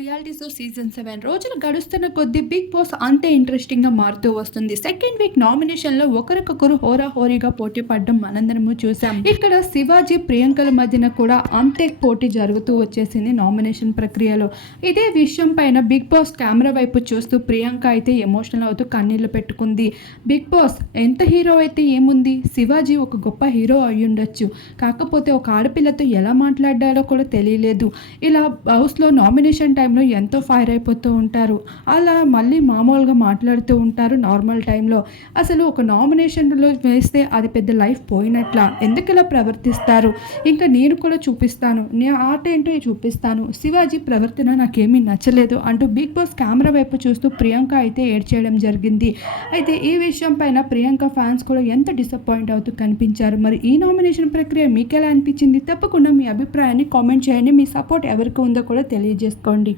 Reality show season 7 రోజులు గడుస్తున్న కొద్దీ బిగ్ బాస్ అంతే ఇంట్రెస్టింగ్గా మారుతూ వస్తుంది. సెకండ్ వీక్ నామినేషన్లో ఒకరికొకరు హోరాహోరీగా పోటీ పడడం మనందరము చూసాం. ఇక్కడ శివాజీ ప్రియాంకల మధ్యన కూడా అంతే పోటీ జరుగుతూ వచ్చేసింది నామినేషన్ ప్రక్రియలో. ఇదే విషయం పైన బిగ్ బాస్ కెమెరా వైపు చూస్తూ ప్రియాంక అయితే ఎమోషనల్ అవుతూ కన్నీళ్లు పెట్టుకుంది. బిగ్ బాస్ ఎంత హీరో అయితే ఏముంది, శివాజీ ఒక గొప్ప హీరో అయ్యుండొచ్చు, కాకపోతే ఒక ఆడపిల్లతో ఎలా మాట్లాడాలో కూడా తెలియలేదు. ఇలా హౌస్లో నామినేషన్ టైంలో ఎంతో ఫైర్ అయిపోతూ ఉంటారు. అలా మళ్ళీ మామూలుగా మాట్లాడుతూ ఉంటారు నార్మల్ టైంలో. అసలు ఒక నామినేషన్లో వేస్తే అది పెద్ద లైఫ్ పోయినట్ల, ఎందుకు ఇలా ప్రవర్తిస్తారు, ఇంకా నేను కూడా చూపిస్తాను, నీ ఆట ఏంటో చూపిస్తాను, శివాజీ ప్రవర్తన నాకేమీ నచ్చలేదు అంటూ బిగ్ బాస్ కెమెరా వైపు చూస్తూ ప్రియాంక అయితే ఏడ్చేయడం జరిగింది. అయితే ఈ విషయం పైన ప్రియాంక ఫ్యాన్స్ కూడా ఎంత డిసప్పాయింట్ అవుతూ కనిపించారు. మరి ఈ నామినేషన్ ప్రక్రియ మీకు ఎలా అనిపించింది? తప్పకుండా మీ అభిప్రాయాన్ని కామెంట్ చేయండి. మీ సపోర్ట్ ఎవరికి ఉందో కూడా తెలియజేసుకోండి.